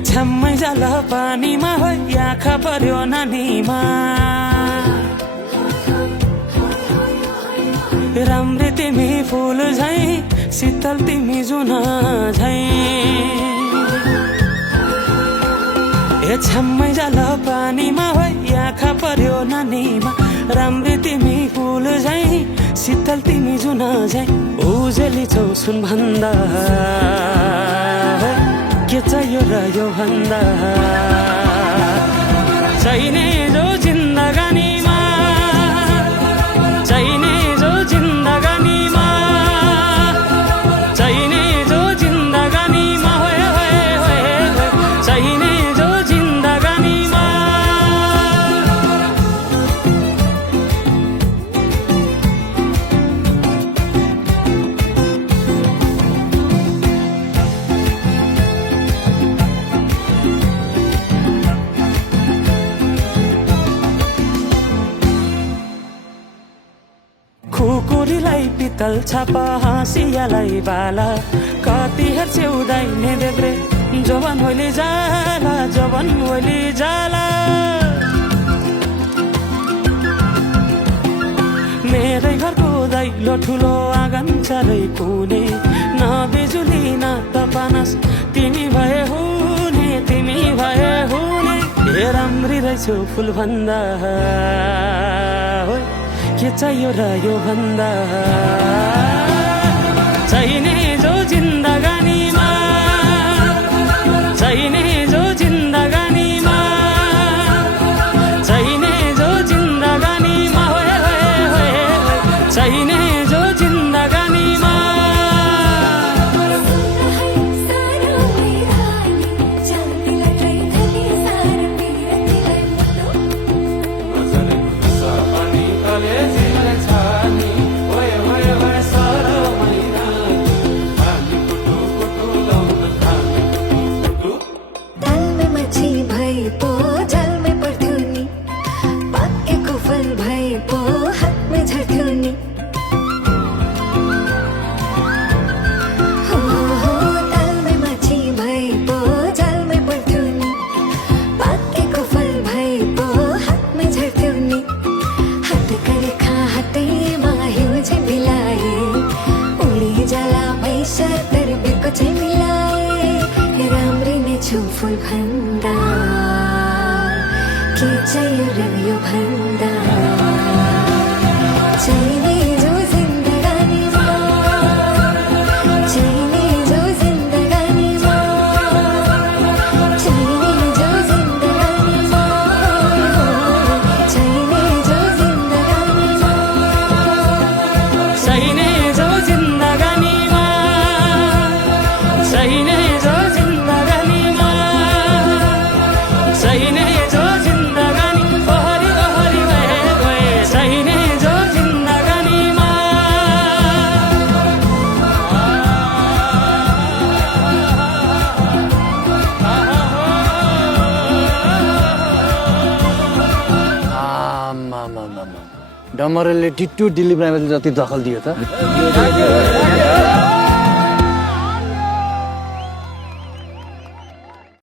छ्याम्मै जाल पानीमा हो आँखा पर्यो नानीमा राम्री तिमी फुल झै शीतल तिमी जुन झै छ्याम्मै जाल पानीमा हो आँखा पर्यो नानीमा राम्री तिमी फुल झै शीतल तिमी जुन झै उजेली छौ सुन भन्दा के चाहियो र यो भन्दा चाहिने जो जिन्दगानीमा चाहिने जो जिन्दगानीमा चाहिने जो जिन्दगानीमा होए होए होए चाहिने जो जिन्दगानीमा खुकुरीलाई पितल छापा हाँसियालाई बाला कति हेर्छौ दाइने देब्रे जवन होली जाला जवन होली जाला मेरै घरको दैलो ठुलो आँगन चारै कुने न बिजुली न त पानस तिमी भए हुने तिमी भए हुने हे राम्री रहेछौ फुल भन्दा के चाहियो र यो भन्दा चाहिने जो जिन्दगानीमा चाहिने जो जिन्दगानीमा चाहिने जो जिन्दगानीमा होए होए होए चाहिने जो जिन्दगानीमा फुल भन्दा के चाहियो र यो भन्दा चाहिने जो जिन्दगानीमा चाहिने जो जिन्दगानीमा चाहिने जो जिन्दगानीमा चाहिने जो जिन्दगानीमा चाहिने जो जिन्दगानीमा चाहिने जो चाहिने जो जिन्दगानी ओहरी ओहरी गए गए चाहिने जो जिन्दगानीमा डमरेलले टिट्टु दिल्ली प्राइमेरी जति दखल दियो त